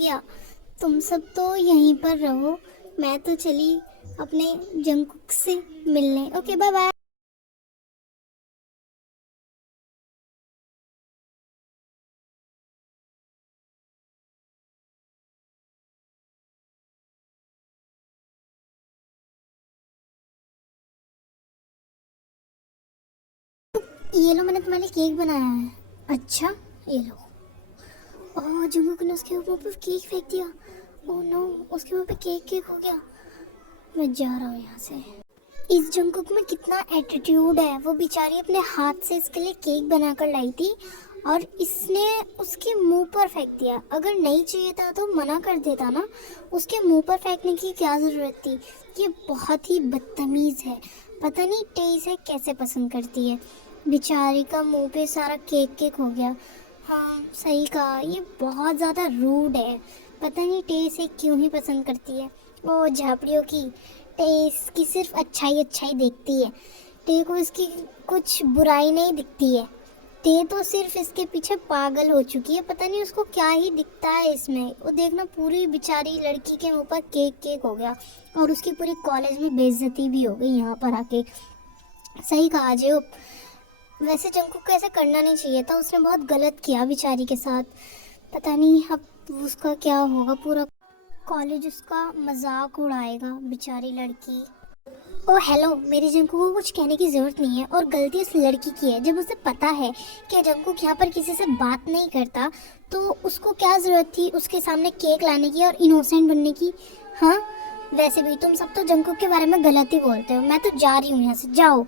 गया। तुम सब तो यहीं पर रहो, मैं तो चली अपने जंगकुक से मिलने। Okay bye bye. ये लो, मैंने तुम्हारे लिए केक बनाया है। अच्छा, ये लो। ओह, जंगकुक ने उसके मुंह पे केक फेंक दिया। ओह नो, उसके मुंह पे केक केक हो गया। मैं जा रहा हूँ यहाँ से। इस जंगकुक में कितना एटीट्यूड है। वो बेचारी अपने हाथ से इसके लिए केक बनाकर लाई थी और इसने उसके मुंह पर फेंक दिया। अगर नहीं चाहिए था तो मना कर देता ना, उसके मुंह पर फेंकने की क्या ज़रूरत थी। ये बहुत ही बदतमीज़ है। पता नहीं टे इसे कैसे पसंद करती है। बेचारी का मुंह पे सारा केक केक हो गया। हाँ सही कहा, ये बहुत ज़्यादा रूड है। पता नहीं टे इसे क्यों ही पसंद करती है। ओ झापड़ियों की, टे इसकी सिर्फ अच्छाई अच्छाई देखती है। टे को इसकी कुछ बुराई नहीं दिखती है। टे तो सिर्फ इसके पीछे पागल हो चुकी है। पता नहीं उसको क्या ही दिखता है इसमें। वो देखना, पूरी बेचारी लड़की के मुंह पर केक केक हो गया और उसकी पूरी कॉलेज में बेइज्जती भी हो गई यहाँ पर आके। सही कहा जे। वैसे जंगकुक को ऐसा करना नहीं चाहिए था, उसने बहुत गलत किया बेचारी के साथ। पता नहीं अब उसका क्या होगा। पूरा कॉलेज उसका मजाक उड़ाएगा, बेचारी लड़की। ओ हेलो, मेरी जंकू को कुछ कहने की ज़रूरत नहीं है और गलती उस लड़की की है। जब उसे पता है कि जंकुक यहाँ पर किसी से बात नहीं करता तो उसको क्या ज़रूरत थी उसके सामने केक लाने की और इनोसेंट बनने की। हाँ, वैसे भी तुम सब तो जंकुक के बारे में गलत ही बोलते हो। मैं तो जा रही हूँ यहाँ से, जाओ।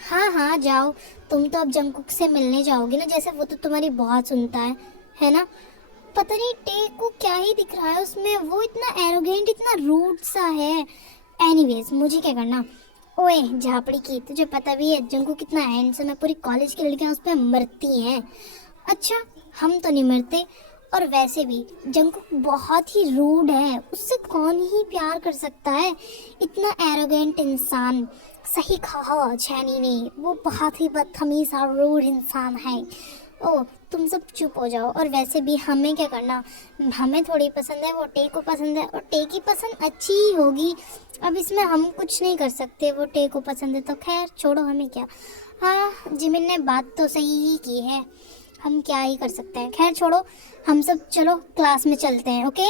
हाँ हाँ जाओ। तुम तो अब जंकुक से मिलने जाओगे ना, जैसे वो तो तुम्हारी बहुत सुनता है ना। पता नहीं टे को क्या ही दिख रहा है उसमें। वो इतना एरोगेंट, इतना रूड सा है। एनीवेज, मुझे क्या करना। ओए झापड़ी की, तुझे पता भी है जंकू कितना हैंडसम है। पूरी कॉलेज की लड़कियां उस पर मरती हैं। अच्छा, हम तो नहीं मरते। और वैसे भी जंकू बहुत ही रूड है, उससे कौन ही प्यार कर सकता है, इतना एरोगेंट इंसान। सही कहा छैनी ने, वो बहुत ही बदतमीज और रूड इंसान है। ओ, तुम सब चुप हो जाओ। और वैसे भी हमें क्या करना, हमें थोड़ी पसंद है, वो टे को पसंद है और टे की पसंद अच्छी ही होगी। अब इसमें हम कुछ नहीं कर सकते। वो टे को पसंद है तो खैर छोड़ो, हमें क्या। हाँ, जिमिन ने बात तो सही ही की है, हम क्या ही कर सकते हैं। खैर छोड़ो, हम सब चलो क्लास में चलते हैं। ओके।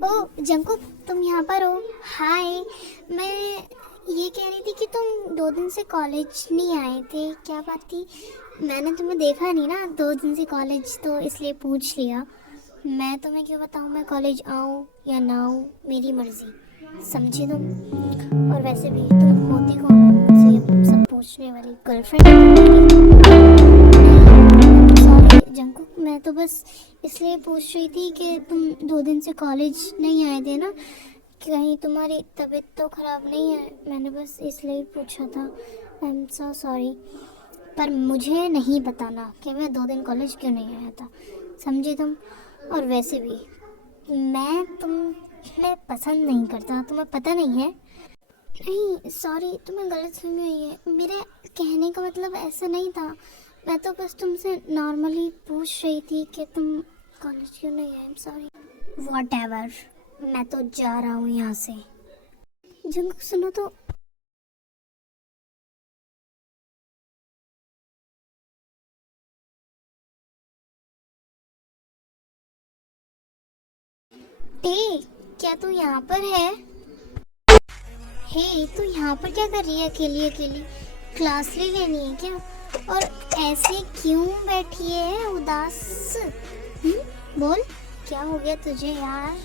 ओ जंकुक, तुम यहाँ पर हो। हाय। मैं ये कह रही थी कि तुम 2 दिन से कॉलेज नहीं आए थे, क्या बात थी। मैंने तुम्हें देखा नहीं ना 2 दिन से कॉलेज, तो इसलिए पूछ लिया। मैं तुम्हें क्यों बताऊँ, मैं कॉलेज आऊँ या ना आऊँ, मेरी मर्जी, समझी तुम। और वैसे भी तुम होती कौन हो मुझसे सब पूछने वाली, गर्लफ्रेंड? सॉरी जंकुक, मैं तो बस इसलिए पूछ रही थी कि तुम 2 दिन से कॉलेज नहीं आए थे ना, कहीं तुम्हारी तबीयत तो ख़राब नहीं है। मैंने बस इसलिए पूछा था। I am so sorry. पर मुझे नहीं बताना कि मैं 2 दिन कॉलेज क्यों नहीं आया था, समझे तुम। और वैसे भी मैं तुम्हें पसंद नहीं करता, तुम्हें पता नहीं है। नहीं सॉरी, तुम्हें गलत फहमी हुई है। मेरे कहने का मतलब ऐसा नहीं था। मैं तो बस तुमसे नॉर्मली पूछ रही थी कि तुम कॉलेज क्यों नहीं आए। I am sorry. What ever, मैं तो जा रहा हूँ यहाँ से। जंकुक सुनो तो। टे, क्या तू यहाँ पर है? हे, तू यहाँ पर क्या कर रही है अकेली अकेली? क्लास ले लेनी है क्या? और ऐसे क्यों बैठी है उदास? बोल, क्या हो गया तुझे यार?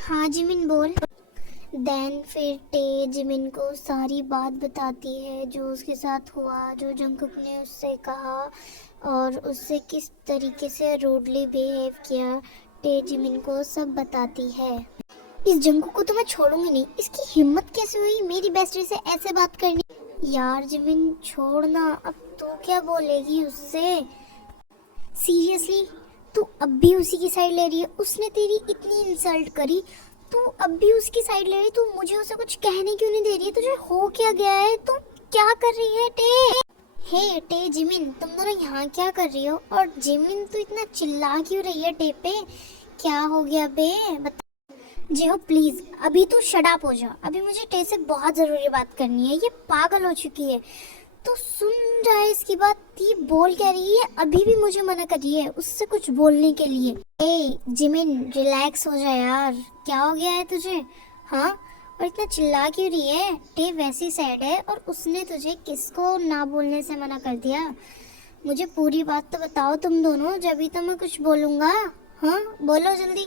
हाँ जिमिन बोल। देन फिर टे जिमिन को सारी बात बताती है जो उसके साथ हुआ, जो जंकुक ने उससे कहा और उससे किस तरीके से रूडली बिहेव किया। टे जिमिन को सब बताती है। इस जंकुक को तो मैं छोड़ूंगी नहीं। इसकी हिम्मत कैसे हुई मेरी बेस्टी से ऐसे बात करनी। यार जिमिन छोड़ना, अब तो क्या बोलेगी उससे। सीरियसली, तू अब भी उसी की साइड ले रही है? उसने तेरी इतनी इंसल्ट करी, तू अब भी उसकी साइड ले रही है? तू मुझे उसे कुछ कहने क्यों नहीं दे रही है? तुझे हो क्या गया है? तू क्या कर रही है टे? हे टे जिमिन, तुम दोनों यहाँ क्या कर रही हो? और जिमिन तू इतना चिल्ला क्यों रही है टे पे? क्या हो गया बे, बता। जी हो प्लीज, अभी तू शट अप हो जा। अभी मुझे टे से बहुत जरूरी बात करनी है। ये पागल हो चुकी है। तो सुन जाए इसकी बात। ये बोल क्या रही है? अभी भी मुझे मना कर रही है उससे कुछ बोलने के लिए। ए जिमिन, रिलैक्स हो जा यार। क्या हो गया है तुझे? हाँ, और इतना चिल्ला क्यों रही है? टे वैसी सैड है, और उसने तुझे किसको ना बोलने से मना कर दिया? मुझे पूरी बात तो बताओ तुम दोनों, जब तो मैं कुछ बोलूँगा। हाँ बोलो जल्दी।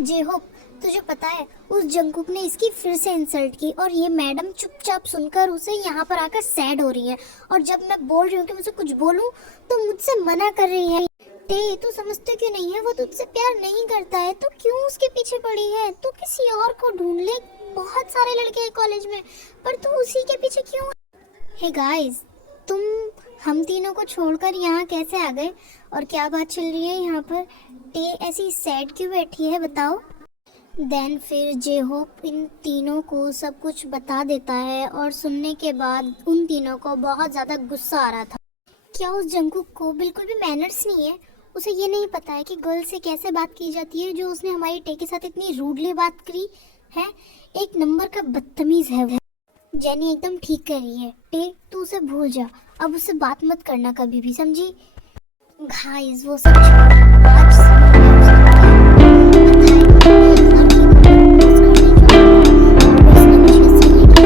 जे होप, तुझे पता है उस जंकुक ने इसकी फिर से इंसल्ट की, और ये मैडम चुपचाप सुनकर उसे यहाँ पर आकर सैड हो रही है। और जब मैं बोल रही हूँ कि मुझे कुछ बोलूँ तो मुझसे मना कर रही है। टे, तू समझते क्यों नहीं है? वो तुझसे प्यार नहीं करता है तो क्यों उसके पीछे पड़ी है? तू किसी और को ढूंढ ले। बहुत सारे लड़के हैं कॉलेज में, पर तू उसी के पीछे क्यों? हे गाइस, तुम हम तीनों को छोड़कर यहाँ कैसे आ गए? और क्या बात चल रही है यहाँ पर? टे ऐसी सैड क्यों बैठी है, बताओ। देन फिर जे होप इन तीनों को सब कुछ बता देता है, और सुनने के बाद उन तीनों को बहुत ज़्यादा गुस्सा आ रहा था। क्या उस जंकुक को बिल्कुल भी मैनर्स नहीं है? उसे ये नहीं पता है कि गर्ल से कैसे बात की जाती है, जो उसने हमारी टे के साथ इतनी रूडली बात करी है। एक नंबर का बदतमीज है वो। जेनी एकदम ठीक कर रही है। टे, तू उसे भूल जा। अब उससे बात मत करना कभी भी, समझी? गाइस वो सब छोड़ो। आज समझ में उसका क्या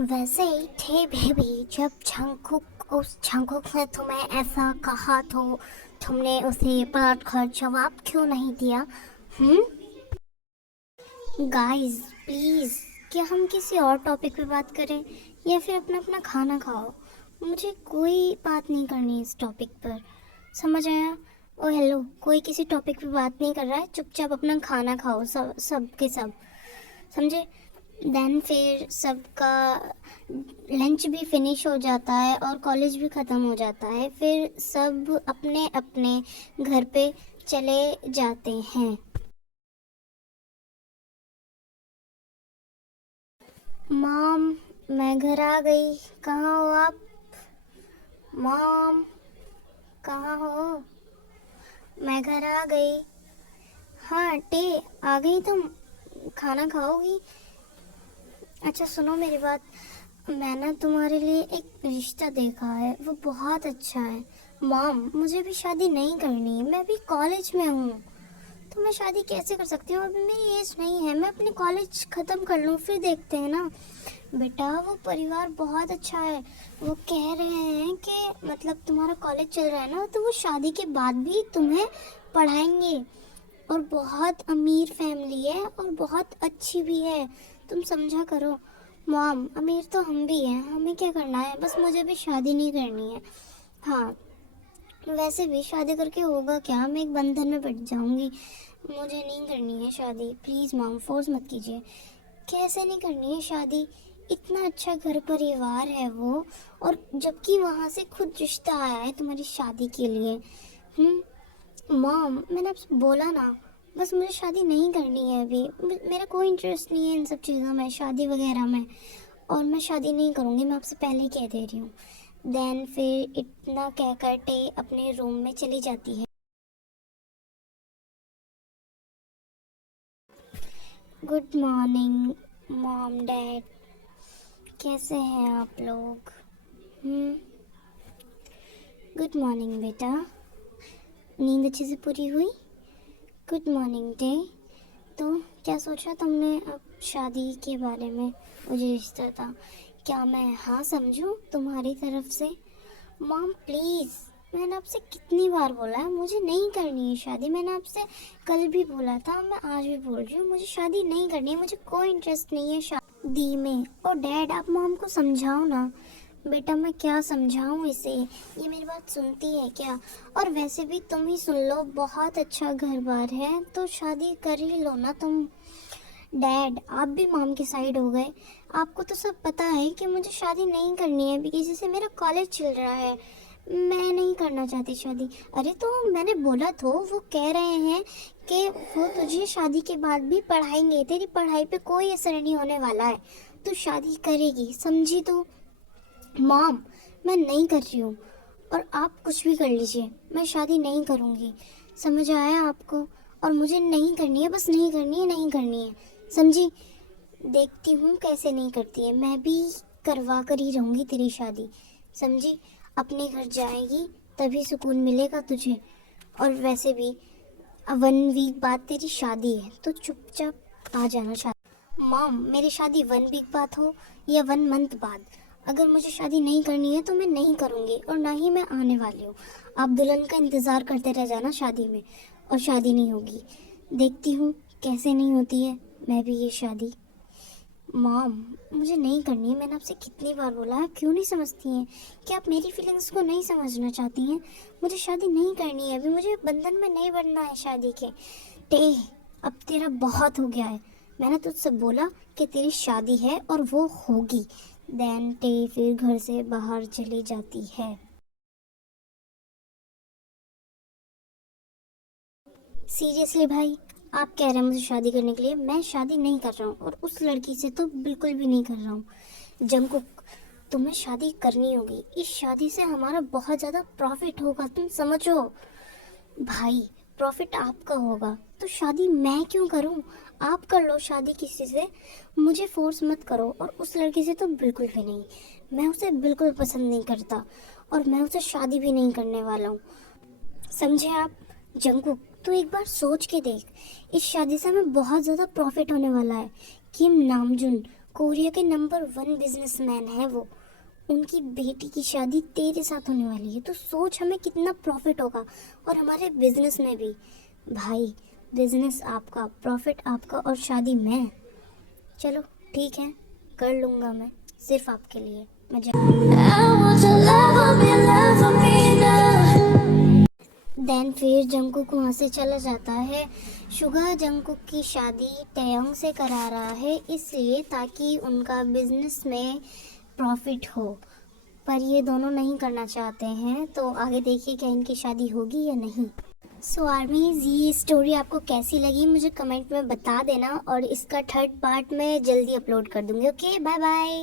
वैसे ही थे बेबी, जब छंकुक उस छंकुक ने तुम्हें ऐसा कहा तो तुमने उसे पलट कर जवाब क्यों नहीं दिया? गाइस प्लीज, क्या हम किसी और टॉपिक पे बात करें, या फिर अपना अपना खाना खाओ? मुझे कोई बात नहीं करनी इस टॉपिक पर, समझ आया? ओ हेलो, कोई किसी टॉपिक पे बात नहीं कर रहा है, चुपचाप अपना खाना खाओ सब सब के सब, समझे? देन फिर सबका लंच भी फिनिश हो जाता है और कॉलेज भी ख़त्म हो जाता है। फिर सब अपने अपने घर पे चले जाते हैं। मॉम, मैं घर आ गई। कहाँ हो आप? मॉम, कहाँ हो? मैं घर आ गई। हाँ टे, आ गई तुम? खाना खाओगी? अच्छा सुनो मेरी बात, मैंने तुम्हारे लिए एक रिश्ता देखा है, वो बहुत अच्छा है। मॉम, मुझे भी शादी नहीं करनी है, मैं भी कॉलेज में हूँ। तो मैं शादी कैसे कर सकती हूँ? अभी मेरी एज नहीं है, मैं अपनी कॉलेज ख़त्म कर लूँ फिर देखते हैं ना। बेटा वो परिवार बहुत अच्छा है, वो कह रहे हैं कि मतलब तुम्हारा कॉलेज चल रहा है ना, तो वो शादी के बाद भी तुम्हें पढ़ाएंगे। और बहुत अमीर फैमिली है और बहुत अच्छी भी है, तुम समझा करो। मॉम, अमीर तो हम भी हैं, हमें क्या करना है, बस मुझे भी शादी नहीं करनी है। हाँ, वैसे भी शादी करके होगा क्या, मैं एक बंधन में बैठ जाऊंगी। मुझे नहीं करनी है शादी, प्लीज़ मॉम फोर्स मत कीजिए। कैसे नहीं करनी है शादी, इतना अच्छा घर परिवार है वो, और जबकि वहाँ से खुद रिश्ता आया है तुम्हारी शादी के लिए। मॉम मैंने आपसे बोला ना, बस मुझे शादी नहीं करनी है अभी। मेरा कोई इंटरेस्ट नहीं है इन सब चीज़ों में, शादी वगैरह में, और मैं शादी नहीं करूँगी, मैं आपसे पहले ही कह दे रही हूँ। देन फिर इतना कह कर टे अपने रूम में चली जाती है। गुड मॉर्निंग मॉम डैड, कैसे हैं आप लोग? गुड मॉर्निंग बेटा, नींद अच्छे से पूरी हुई? Good morning day. तो क्या सोचा तुमने अब शादी के बारे में? मुझे रिश्ता था, क्या मैं हाँ समझूं तुम्हारी तरफ से? मॉम प्लीज़, मैंने आपसे कितनी बार बोला है मुझे नहीं करनी है शादी। मैंने आपसे कल भी बोला था, मैं आज भी बोल रही हूँ, मुझे शादी नहीं करनी है, मुझे कोई इंटरेस्ट नहीं है शादी में। और डैड आप मॉम को समझाओ ना। बेटा मैं क्या समझाऊं इसे, ये मेरी बात सुनती है क्या? और वैसे भी तुम ही सुन लो, बहुत अच्छा घर बार है, तो शादी कर ही लो ना तुम। डैड आप भी मॉम की साइड हो गए, आपको तो सब पता है कि मुझे शादी नहीं करनी है अभी किसी से, मेरा कॉलेज चल रहा है, मैं नहीं करना चाहती शादी। अरे तो मैंने बोला तो, वो कह रहे हैं कि वो तुझे शादी के बाद भी पढ़ाएंगे, तेरी पढ़ाई पे कोई असर नहीं होने वाला है, तू शादी करेगी, समझी? तो मॉम मैं नहीं कर रही हूँ, और आप कुछ भी कर लीजिए, मैं शादी नहीं करूँगी, समझ आया आपको? और मुझे नहीं करनी है, बस नहीं करनी है, नहीं करनी है, समझी? देखती हूँ कैसे नहीं करती है, मैं भी करवा कर ही रहूँगी तेरी शादी, समझी? अपने घर जाएगी तभी सुकून मिलेगा तुझे। और वैसे भी 1 वीक बाद तेरी शादी है, तो चुपचाप आ जाना शादी। मॉम मेरी शादी 1 वीक बाद हो या 1 मंथ बाद, अगर मुझे शादी नहीं करनी है तो मैं नहीं करूँगी, और ना ही मैं आने वाली हूँ। आप दुल्हन का इंतज़ार करते रह जाना शादी में, और शादी नहीं होगी। देखती हूँ कैसे नहीं होती है मैं भी ये शादी। मॉम मुझे नहीं करनी है, मैंने आपसे कितनी बार बोला है, क्यों नहीं समझती हैं? क्या आप मेरी फीलिंग्स को नहीं समझना चाहती हैं? मुझे शादी नहीं करनी है अभी, मुझे बंधन में नहीं बनना है शादी के। टे अब तेरा बहुत हो गया है, मैंने तुझसे बोला कि तेरी शादी है और वो होगी। देन टे फिर घर से बाहर चली जाती है। सीरियसली भाई, आप कह रहे हैं मुझे शादी करने के लिए, मैं शादी नहीं कर रहा हूँ, और उस लड़की से तो बिल्कुल भी नहीं कर रहा हूँ। जंगकुक तुम्हें शादी करनी होगी, इस शादी से हमारा बहुत ज़्यादा प्रॉफिट होगा, तुम समझो। भाई प्रॉफिट आपका होगा तो शादी मैं क्यों करूं? आप कर लो शादी किसी से, मुझे फोर्स मत करो। और उस लड़की से तो बिल्कुल भी नहीं, मैं उसे बिल्कुल पसंद नहीं करता, और मैं उसे शादी भी नहीं करने वाला हूँ, समझे आप? जंगकुक तू एक बार सोच के देख, इस शादी से हमें बहुत ज़्यादा प्रॉफिट होने वाला है। किम नामजुन कोरिया के नंबर 1 बिजनेसमैन है वो, उनकी बेटी की शादी तेरे साथ होने वाली है, तो सोच हमें कितना प्रॉफिट होगा, और हमारे बिजनेस में भी। भाई बिजनेस आपका, प्रॉफिट आपका, और शादी मैं। चलो ठीक है, कर लूँगा मैं, सिर्फ आपके लिए। मैं देन फिर जंगकुक वहाँ से चला जाता है। शुगा जंगकुक की शादी टयोंग से करा रहा है इसलिए ताकि उनका बिजनेस में प्रॉफिट हो, पर ये दोनों नहीं करना चाहते हैं, तो आगे देखिए क्या इनकी शादी होगी या नहीं। सो आर्मीज ये स्टोरी आपको कैसी लगी मुझे कमेंट में बता देना, और इसका 3rd पार्ट मैं जल्दी अपलोड कर दूंगी। Okay bye bye.